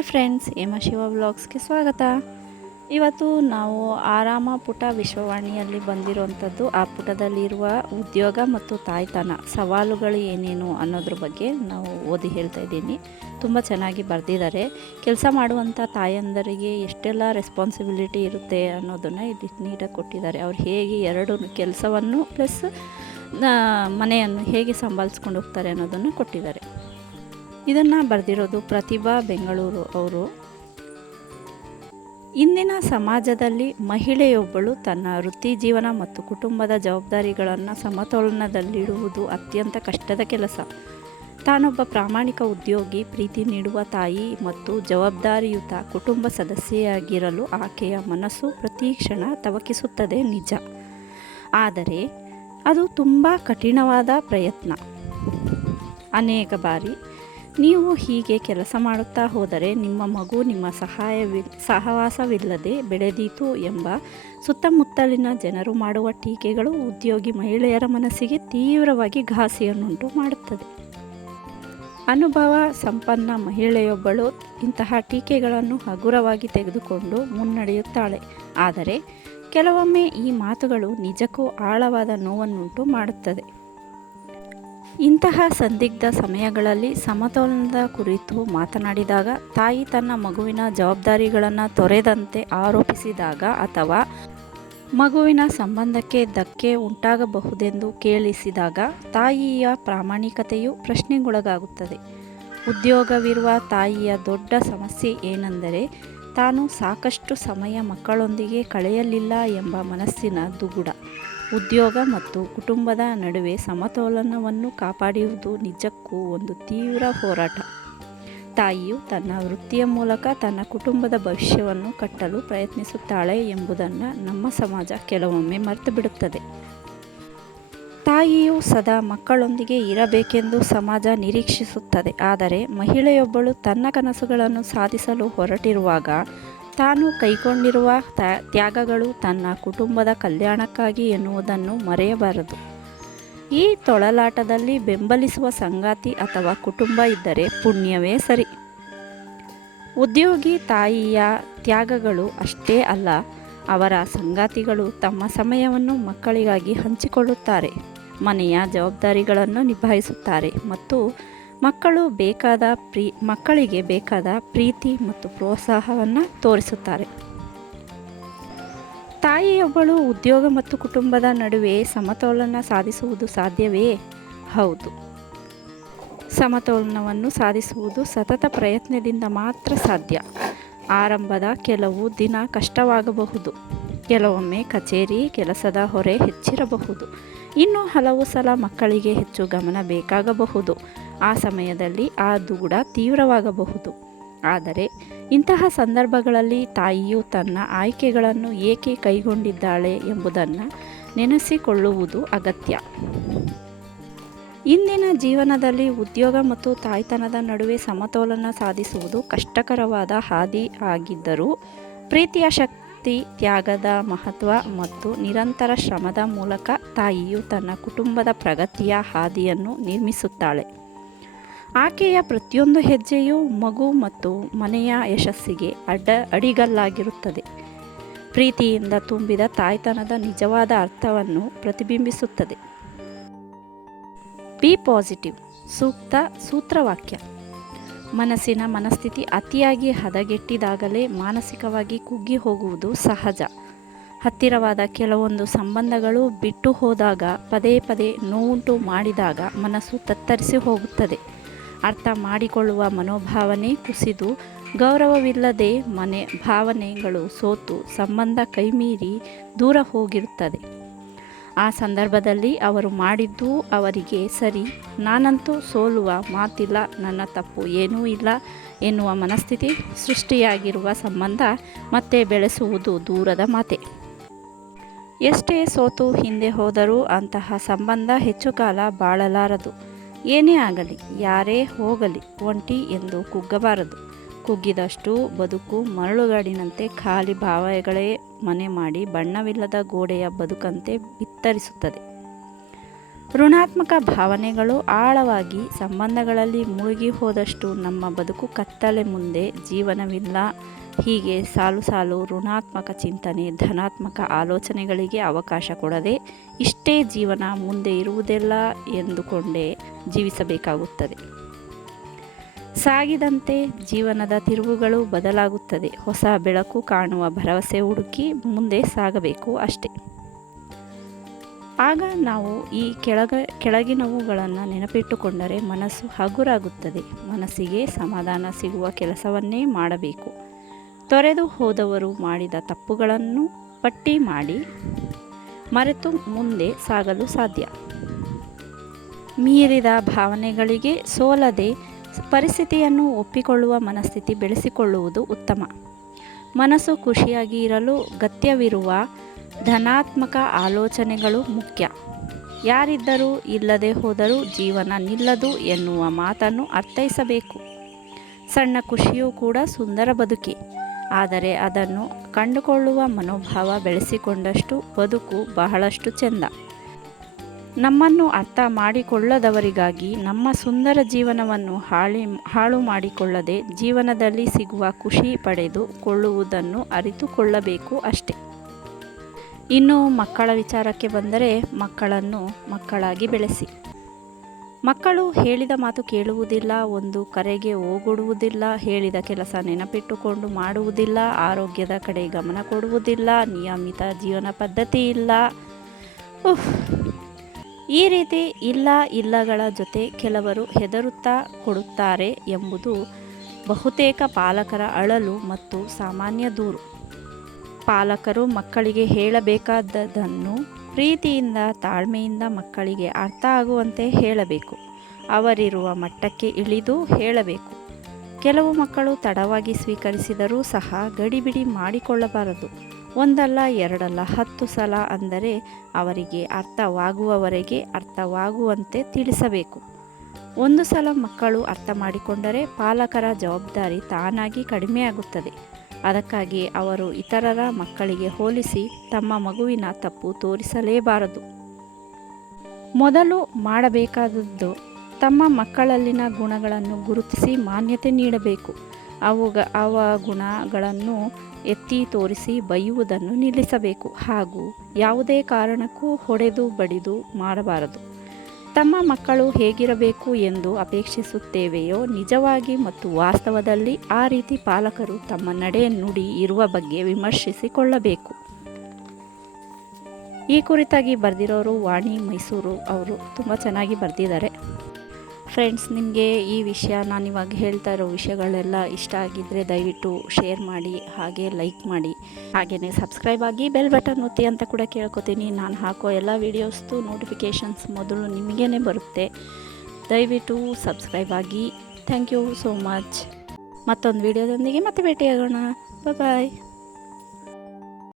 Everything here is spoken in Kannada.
ಹಾಯ್ ಫ್ರೆಂಡ್ಸ್ ಹೇಮ ಶಿವ ಬ್ಲಾಗ್ಸ್ಗೆ ಸ್ವಾಗತ. ಇವತ್ತು ನಾವು ಆರಾಮ ಪುಟ ವಿಶ್ವವಾಣಿಯಲ್ಲಿ ಬಂದಿರುವಂಥದ್ದು, ಆ ಪುಟದಲ್ಲಿರುವ ಉದ್ಯೋಗ ಮತ್ತು ತಾಯ್ತನ, ಸವಾಲುಗಳು ಏನೇನು ಅನ್ನೋದ್ರ ಬಗ್ಗೆ ನಾವು ಓದಿ ಹೇಳ್ತಾ ಇದ್ದೀನಿ. ತುಂಬ ಚೆನ್ನಾಗಿ ಬರೆದಿದ್ದಾರೆ. ಕೆಲಸ ಮಾಡುವಂಥ ತಾಯಂದರಿಗೆ ಎಷ್ಟೆಲ್ಲ ರೆಸ್ಪಾನ್ಸಿಬಿಲಿಟಿ ಇರುತ್ತೆ ಅನ್ನೋದನ್ನು ಇಲ್ಲಿ ನೀಟಾಗಿ ಕೊಟ್ಟಿದ್ದಾರೆ. ಅವ್ರು ಹೇಗೆ ಎರಡು ಕೆಲಸವನ್ನು ಪ್ಲಸ್ ಮನೆಯನ್ನು ಹೇಗೆ ಸಂಭಾಲಿಸ್ಕೊಂಡು ಹೋಗ್ತಾರೆ ಅನ್ನೋದನ್ನು ಕೊಟ್ಟಿದ್ದಾರೆ. ಇದನ್ನು ಬರೆದಿರೋದು ಪ್ರತಿಭಾ ಬೆಂಗಳೂರು ಅವರು. ಇಂದಿನ ಸಮಾಜದಲ್ಲಿ ಮಹಿಳೆಯೊಬ್ಬಳು ತನ್ನ ವೃತ್ತಿ ಜೀವನ ಮತ್ತು ಕುಟುಂಬದ ಜವಾಬ್ದಾರಿಗಳನ್ನು ಸಮತೋಲನದಲ್ಲಿಡುವುದು ಅತ್ಯಂತ ಕಷ್ಟದ ಕೆಲಸ. ತಾನೊಬ್ಬ ಪ್ರಾಮಾಣಿಕ ಉದ್ಯೋಗಿ, ಪ್ರೀತಿ ನೀಡುವ ತಾಯಿ ಮತ್ತು ಜವಾಬ್ದಾರಿಯುತ ಕುಟುಂಬ ಸದಸ್ಯೆಯಾಗಿರಲು ಆಕೆಯ ಮನಸ್ಸು ಪ್ರತಿ ಕ್ಷಣ ತವಕಿಸುತ್ತದೆ ನಿಜ. ಆದರೆ ಅದು ತುಂಬ ಕಠಿಣವಾದ ಪ್ರಯತ್ನ. ಅನೇಕ ಬಾರಿ ನೀವು ಹೀಗೆ ಕೆಲಸ ಮಾಡುತ್ತಾ ಹೋದರೆ ನಿಮ್ಮ ಮಗು ನಿಮ್ಮ ಸಹಾಯವಿ, ಸಹವಾಸವಿಲ್ಲದೆ ಬೆಳೆದೀತು ಎಂಬ ಸುತ್ತಮುತ್ತಲಿನ ಜನರು ಮಾಡುವ ಟೀಕೆಗಳು ಉದ್ಯೋಗಿ ಮಹಿಳೆಯರ ಮನಸ್ಸಿಗೆ ತೀವ್ರವಾಗಿ ಘಾಸಿಯನ್ನುಂಟು ಮಾಡುತ್ತದೆ. ಅನುಭವ ಸಂಪನ್ನ ಮಹಿಳೆಯೊಬ್ಬಳು ಇಂತಹ ಟೀಕೆಗಳನ್ನು ಹಗುರವಾಗಿ ತೆಗೆದುಕೊಂಡು ಮುನ್ನಡೆಯುತ್ತಾಳೆ. ಆದರೆ ಕೆಲವೊಮ್ಮೆ ಈ ಮಾತುಗಳು ನಿಜಕ್ಕೂ ಆಳವಾದ ನೋವನ್ನುಂಟು ಮಾಡುತ್ತದೆ. ಇಂತಹ ಸಂದಿಗ್ಧ ಸಮಯಗಳಲ್ಲಿ ಸಮತೋಲನದ ಕುರಿತು ಮಾತನಾಡಿದಾಗ ತಾಯಿ ತನ್ನ ಮಗುವಿನ ಜವಾಬ್ದಾರಿಗಳನ್ನು ತೊರೆದಂತೆ ಆರೋಪಿಸಿದಾಗ ಅಥವಾ ಮಗುವಿನ ಸಂಬಂಧಕ್ಕೆ ಧಕ್ಕೆ ಉಂಟಾಗಬಹುದೆಂದು ಕೇಳಿಸಿದಾಗ ತಾಯಿಯ ಪ್ರಾಮಾಣಿಕತೆಯು ಪ್ರಶ್ನೆಗೊಳಗಾಗುತ್ತದೆ. ಉದ್ಯೋಗವಿರುವ ತಾಯಿಯ ದೊಡ್ಡ ಸಮಸ್ಯೆ ಏನೆಂದರೆ ತಾನು ಸಾಕಷ್ಟು ಸಮಯ ಮಕ್ಕಳೊಂದಿಗೆ ಕಳೆಯಲಿಲ್ಲ ಎಂಬ ಮನಸ್ಸಿನ ದುಗುಡ. ಉದ್ಯೋಗ ಮತ್ತು ಕುಟುಂಬದ ನಡುವೆ ಸಮತೋಲನವನ್ನು ಕಾಪಾಡುವುದು ನಿಜಕ್ಕೂ ಒಂದು ತೀವ್ರ ಹೋರಾಟ. ತಾಯಿಯು ತನ್ನ ವೃತ್ತಿಯ ಮೂಲಕ ತನ್ನ ಕುಟುಂಬದ ಭವಿಷ್ಯವನ್ನು ಕಟ್ಟಲು ಪ್ರಯತ್ನಿಸುತ್ತಾಳೆ ಎಂಬುದನ್ನು ನಮ್ಮ ಸಮಾಜ ಕೆಲವೊಮ್ಮೆ ಮರೆತು ಬಿಡುತ್ತದೆ. ತಾಯಿಯು ಸದಾ ಮಕ್ಕಳೊಂದಿಗೆ ಇರಬೇಕೆಂದು ಸಮಾಜ ನಿರೀಕ್ಷಿಸುತ್ತದೆ. ಆದರೆ ಮಹಿಳೆಯೊಬ್ಬಳು ತನ್ನ ಕನಸುಗಳನ್ನು ಸಾಧಿಸಲು ಹೊರಟಿರುವಾಗ ತಾನು ಕೈಗೊಂಡಿರುವ ತ್ಯಾಗಗಳು ತನ್ನ ಕುಟುಂಬದ ಕಲ್ಯಾಣಕ್ಕಾಗಿ ಎನ್ನುವುದನ್ನು ಮರೆಯಬಾರದು. ಈ ತೊಳಲಾಟದಲ್ಲಿ ಬೆಂಬಲಿಸುವ ಸಂಗಾತಿ ಅಥವಾ ಕುಟುಂಬ ಇದ್ದರೆ ಪುಣ್ಯವೇ ಸರಿ. ಉದ್ಯೋಗಿ ತಾಯಿಯ ತ್ಯಾಗಗಳು ಅಷ್ಟೇ ಅಲ್ಲ, ಅವರ ಸಂಗಾತಿಗಳು ತಮ್ಮ ಸಮಯವನ್ನು ಮಕ್ಕಳಿಗಾಗಿ ಹಂಚಿಕೊಳ್ಳುತ್ತಾರೆ, ಮನೆಯ ಜವಾಬ್ದಾರಿಗಳನ್ನು ನಿಭಾಯಿಸುತ್ತಾರೆ ಮತ್ತು ಮಕ್ಕಳು ಬೇಕಾದ ಪ್ರೀ, ಮಕ್ಕಳಿಗೆ ಬೇಕಾದ ಪ್ರೀತಿ ಮತ್ತು ಪ್ರೋತ್ಸಾಹವನ್ನು ತೋರಿಸುತ್ತಾರೆ. ತಾಯಿಯೊಬ್ಬಳು ಉದ್ಯೋಗ ಮತ್ತು ಕುಟುಂಬದ ನಡುವೆ ಸಮತೋಲನ ಸಾಧಿಸುವುದು ಸಾಧ್ಯವೇ? ಹೌದು. ಸಮತೋಲನವನ್ನು ಸಾಧಿಸುವುದು ಸತತ ಪ್ರಯತ್ನದಿಂದ ಮಾತ್ರ ಸಾಧ್ಯ. ಆರಂಭದ ಕೆಲವು ದಿನ ಕಷ್ಟವಾಗಬಹುದು. ಕೆಲವೊಮ್ಮೆ ಕಚೇರಿ, ಕೆಲಸದ ಹೊರೆ ಹೆಚ್ಚಿರಬಹುದು. ಇನ್ನು ಹಲವು ಸಲ ಮಕ್ಕಳಿಗೆ ಹೆಚ್ಚು ಗಮನ ಬೇಕಾಗಬಹುದು. ಆ ಸಮಯದಲ್ಲಿ ಆ ದೂಡ ತೀವ್ರವಾಗಬಹುದು. ಆದರೆ ಇಂತಹ ಸಂದರ್ಭಗಳಲ್ಲಿ ತಾಯಿಯು ತನ್ನ ಆಯ್ಕೆಗಳನ್ನು ಏಕೆ ಕೈಗೊಂಡಿದ್ದಾಳೆ ಎಂಬುದನ್ನು ನೆನೆಸಿಕೊಳ್ಳುವುದು ಅಗತ್ಯ. ಇಂದಿನ ಜೀವನದಲ್ಲಿ ಉದ್ಯೋಗ ಮತ್ತು ತಾಯ್ತನದ ನಡುವೆ ಸಮತೋಲನ ಸಾಧಿಸುವುದು ಕಷ್ಟಕರವಾದ ಹಾದಿ ಆಗಿದ್ದರೂ ಪ್ರೀತಿಯ ಶಕ್ತಿ, ತ್ಯಾಗದ ಮಹತ್ವ ಮತ್ತು ನಿರಂತರ ಶ್ರಮದ ಮೂಲಕ ತಾಯಿಯು ತನ್ನ ಕುಟುಂಬದ ಪ್ರಗತಿಯ ಹಾದಿಯನ್ನು ನಿರ್ಮಿಸುತ್ತಾಳೆ. ಆಕೆಯ ಪ್ರತಿಯೊಂದು ಹೆಜ್ಜೆಯೂ ಮಗು ಮತ್ತು ಮನೆಯ ಯಶಸ್ಸಿಗೆ ಅಡ್ಡ ಅಡಿಗಲ್ಲಾಗಿರುತ್ತದೆ. ಪ್ರೀತಿಯಿಂದ ತುಂಬಿದ ತಾಯ್ತನದ ನಿಜವಾದ ಅರ್ಥವನ್ನು ಪ್ರತಿಬಿಂಬಿಸುತ್ತದೆ. ಬಿ ಪಾಸಿಟಿವ್ ಸೂಕ್ತ ಸೂತ್ರವಾಕ್ಯ. ಮನಸ್ಸಿನ ಮನಸ್ಥಿತಿ ಅತಿಯಾಗಿ ಹದಗೆಟ್ಟಿದಾಗಲೇ ಮಾನಸಿಕವಾಗಿ ಕುಗ್ಗಿ ಹೋಗುವುದು ಸಹಜ. ಹತ್ತಿರವಾದ ಕೆಲವೊಂದು ಸಂಬಂಧಗಳು ಬಿಟ್ಟು ಹೋದಾಗ ಪದೇ ಪದೇ ನೋವುಂಟು ಮಾಡಿದಾಗ ಮನಸ್ಸು ತತ್ತರಿಸಿ ಹೋಗುತ್ತದೆ. ಅರ್ಥ ಮಾಡಿಕೊಳ್ಳುವ ಮನೋಭಾವನೆ ಕುಸಿದು ಗೌರವವಿಲ್ಲದೆ ಮನೆ ಭಾವನೆಗಳು ಸೋತು ಸಂಬಂಧ ಕೈಮೀರಿ ದೂರ ಹೋಗಿರುತ್ತದೆ. ಆ ಸಂದರ್ಭದಲ್ಲಿ ಅವರು ಮಾಡಿದ್ದು ಅವರಿಗೆ, ಸರಿ, ನಾನಂತೂ ಸೋಲುವ ಮಾತಿಲ್ಲ, ನನ್ನ ತಪ್ಪು ಏನೂ ಇಲ್ಲ ಎನ್ನುವ ಮನಸ್ಥಿತಿ ಸೃಷ್ಟಿಯಾಗಿರುವ ಸಂಬಂಧ ಮತ್ತೆ ಬೆಳೆಸುವುದು ದೂರದ ಮಾತೆ. ಎಷ್ಟೇ ಸೋತು ಹಿಂದೆ ಹೋದರೂ ಅಂತಹ ಸಂಬಂಧ ಹೆಚ್ಚು ಕಾಲ ಬಾಳಲಾರದು. ಏನೇ ಆಗಲಿ, ಯಾರೇ ಹೋಗಲಿ, ಒಂಟಿ ಎಂದು ಕುಗ್ಗಬಾರದು. ಕುಗ್ಗಿದಷ್ಟು ಬದುಕು ಮರಳುಗಾಡಿನಂತೆ ಖಾಲಿ ಭಾವಗಳೇ ಮನೆ ಮಾಡಿ ಬಣ್ಣವಿಲ್ಲದ ಗೋಡೆಯ ಬದುಕಂತೆ ಬಿತ್ತರಿಸುತ್ತದೆ. ಋಣಾತ್ಮಕ ಭಾವನೆಗಳು ಆಳವಾಗಿ ಸಂಬಂಧಗಳಲ್ಲಿ ಮುಳುಗಿ ಹೋದಷ್ಟು ನಮ್ಮ ಬದುಕು ಕತ್ತಲೆ ಮುಂದೆ ಜೀವನವಿಲ್ಲ. ಹೀಗೆ ಸಾಲು ಸಾಲು ಋಣಾತ್ಮಕ ಚಿಂತನೆ ಧನಾತ್ಮಕ ಆಲೋಚನೆಗಳಿಗೆ ಅವಕಾಶ ಕೊಡದೆ ಇಷ್ಟೇ ಜೀವನ ಮುಂದೆ ಇರುವುದಿಲ್ಲ ಎಂದುಕೊಂಡೇ ಜೀವಿಸಬೇಕಾಗುತ್ತದೆ. ಸಾಗಿದಂತೆ ಜೀವನದ ತಿರುವುಗಳು ಬದಲಾಗುತ್ತದೆ. ಹೊಸ ಬೆಳಕು ಕಾಣುವ ಭರವಸೆ ಹುಡುಕಿ ಮುಂದೆ ಸಾಗಬೇಕು ಅಷ್ಟೆ. ಆಗ ನಾವು ಈ ಕೆಳಗ, ಕೆಳಗಿನವುಗಳನ್ನು ನೆನಪಿಟ್ಟುಕೊಂಡರೆ ಮನಸ್ಸು ಹಗುರಾಗುತ್ತದೆ. ಮನಸ್ಸಿಗೆ ಸಮಾಧಾನ ಸಿಗುವ ಕೆಲಸವನ್ನೇ ಮಾಡಬೇಕು. ತೊರೆದು ಹೋದವರು ಮಾಡಿದ ತಪ್ಪುಗಳನ್ನು ಪಟ್ಟಿ ಮಾಡಿ ಮರೆತು ಮುಂದೆ ಸಾಗಲು ಸಾಧ್ಯ. ಮೀರಿದ ಭಾವನೆಗಳಿಗೆ ಸೋಲದೆ ಪರಿಸ್ಥಿತಿಯನ್ನು ಒಪ್ಪಿಕೊಳ್ಳುವ ಮನಸ್ಥಿತಿ ಬೆಳೆಸಿಕೊಳ್ಳುವುದು ಉತ್ತಮ. ಮನಸ್ಸು ಖುಷಿಯಾಗಿ ಇರಲು ಗತ್ಯವಿರುವ ಧನಾತ್ಮಕ ಆಲೋಚನೆಗಳು ಮುಖ್ಯ. ಯಾರಿದ್ದರೂ ಇಲ್ಲದೆ ಹೋದರೂ ಜೀವನ ನಿಲ್ಲದು ಎನ್ನುವ ಮಾತನ್ನು ಅರ್ಥೈಸಬೇಕು. ಸಣ್ಣ ಖುಷಿಯೂ ಕೂಡ ಸುಂದರ ಬದುಕಿ. ಆದರೆ ಅದನ್ನು ಕಂಡುಕೊಳ್ಳುವ ಮನೋಭಾವ ಬೆಳೆಸಿಕೊಂಡಷ್ಟು ಬದುಕು ಬಹಳಷ್ಟು ಚೆಂದ. ನಮ್ಮನ್ನು ಅರ್ಥ ಮಾಡಿಕೊಳ್ಳದವರಿಗಾಗಿ ನಮ್ಮ ಸುಂದರ ಜೀವನವನ್ನು ಹಾಳಿ, ಹಾಳು ಮಾಡಿಕೊಳ್ಳದೆ ಜೀವನದಲ್ಲಿ ಸಿಗುವ ಖುಷಿ ಪಡೆದುಕೊಳ್ಳುವುದನ್ನು ಅರಿತುಕೊಳ್ಳಬೇಕು ಅಷ್ಟೆ. ಇನ್ನು ಮಕ್ಕಳ ವಿಚಾರಕ್ಕೆ ಬಂದರೆ ಮಕ್ಕಳನ್ನು ಮಕ್ಕಳಾಗಿ ಬೆಳೆಸಿ. ಮಕ್ಕಳು ಹೇಳಿದ ಮಾತು ಕೇಳುವುದಿಲ್ಲ, ಒಂದು ಕರೆಗೆ ಓಗೊಡುವುದಿಲ್ಲ ಹೇಳಿದ ಕೆಲಸ ನೆನಪಿಟ್ಟುಕೊಂಡು ಮಾಡುವುದಿಲ್ಲ, ಆರೋಗ್ಯದ ಕಡೆ ಗಮನ ಕೊಡುವುದಿಲ್ಲ, ನಿಯಮಿತ ಜೀವನ ಪದ್ಧತಿ ಇಲ್ಲ. ಉಫ್. ಈ ರೀತಿ ಇಲ್ಲ ಇಲ್ಲಗಳ ಜೊತೆ ಕೆಲವರು ಹೆದರುತ್ತಾ ಕೊಡುತ್ತಾರೆ ಎಂಬುದು ಬಹುತೇಕ ಪಾಲಕರ ಅಳಲು ಮತ್ತು ಸಾಮಾನ್ಯ ದೂರು. ಪಾಲಕರು ಮಕ್ಕಳಿಗೆ ಹೇಳಬೇಕಾದದನ್ನು ಪ್ರೀತಿಯಿಂದ, ತಾಳ್ಮೆಯಿಂದ ಮಕ್ಕಳಿಗೆ ಅರ್ಥ ಆಗುವಂತೆ ಹೇಳಬೇಕು. ಅವರಿರುವ ಮಟ್ಟಕ್ಕೆ ಇಳಿದು ಹೇಳಬೇಕು. ಕೆಲವು ಮಕ್ಕಳು ತಡವಾಗಿ ಸ್ವೀಕರಿಸಿದರೂ ಸಹ ಗಡಿಬಿಡಿ ಮಾಡಿಕೊಳ್ಳಬಾರದು. ಒಂದಲ್ಲ, ಎರಡಲ್ಲ, ಹತ್ತು ಸಲ ಅಂದರೆ ಅವರಿಗೆ ಅರ್ಥವಾಗುವವರೆಗೆ ಅರ್ಥವಾಗುವಂತೆ ತಿಳಿಸಬೇಕು. ಒಂದು ಸಲ ಮಕ್ಕಳು ಅರ್ಥ ಮಾಡಿಕೊಂಡರೆ ಪಾಲಕರ ಜವಾಬ್ದಾರಿ ತಾನಾಗಿ ಕಡಿಮೆಯಾಗುತ್ತದೆ. ಅದಕ್ಕಾಗಿ ಅವರು ಇತರರ ಮಕ್ಕಳಿಗೆ ಹೋಲಿಸಿ ತಮ್ಮ ಮಗುವಿನ ತಪ್ಪು ತೋರಿಸಲೇಬಾರದು. ಮೊದಲು ಮಾಡಬೇಕಾದದ್ದು ತಮ್ಮ ಮಕ್ಕಳಲ್ಲಿನ ಗುಣಗಳನ್ನು ಗುರುತಿಸಿ ಮಾನ್ಯತೆ ನೀಡಬೇಕು. ಅವುಗ ಅವ ಗುಣಗಳನ್ನು ಎತ್ತಿ ತೋರಿಸಿ ಬೈಯುವುದನ್ನು ನಿಲ್ಲಿಸಬೇಕು ಹಾಗೂ ಯಾವುದೇ ಕಾರಣಕ್ಕೂ ಹೊಡೆದು ಬಡಿದು ಮಾಡಬಾರದು. ತಮ್ಮ ಮಕ್ಕಳು ಹೇಗಿರಬೇಕು ಎಂದು ಅಪೇಕ್ಷಿಸುತ್ತೇವೆಯೋ ನಿಜವಾಗಿ ಮತ್ತು ವಾಸ್ತವದಲ್ಲಿ ಆ ರೀತಿ ಪಾಲಕರು ತಮ್ಮ ನಡೆ ನುಡಿ ಇರುವ ಬಗ್ಗೆ ವಿಮರ್ಶಿಸಿಕೊಳ್ಳಬೇಕು. ಈ ಕುರಿತಾಗಿ ಬರೆದಿರೋರು ವಾಣಿ ಮೈಸೂರು ಅವರು. ತುಂಬ ಚೆನ್ನಾಗಿ ಬರೆದಿದ್ದಾರೆ. ಫ್ರೆಂಡ್ಸ್ ನಿಮಗೆ ಈ ವಿಷಯ ನಾನು ಇವಾಗ ಹೇಳ್ತಾ ಇರೋ ವಿಷಯಗಳೆಲ್ಲ ಇಷ್ಟ ಆಗಿದ್ದರೆ ದಯವಿಟ್ಟು ಶೇರ್ ಮಾಡಿ, ಹಾಗೆ ಲೈಕ್ ಮಾಡಿ. ಹಾಗೆಯೇ ಸಬ್ಸ್ಕ್ರೈಬ್ ಆಗಿ ಬೆಲ್ ಬಟನ್ ಒತ್ತಿ ಅಂತ ಕೂಡ ಕೇಳ್ಕೊತೀನಿ. ನಾನು ಹಾಕೋ ಎಲ್ಲ ವೀಡಿಯೋಸ್ದು ನೋಟಿಫಿಕೇಷನ್ಸ್ ಮೊದಲು ನಿಮಗೇ ಬರುತ್ತೆ. ದಯವಿಟ್ಟು ಸಬ್ಸ್ಕ್ರೈಬ್ ಆಗಿ. ಥ್ಯಾಂಕ್ ಯು ಸೋ ಮಚ್ ಮತ್ತೊಂದು ವಿಡಿಯೋದೊಂದಿಗೆ ಮತ್ತೆ ಭೇಟಿಯಾಗೋಣ. ಬಾಯ್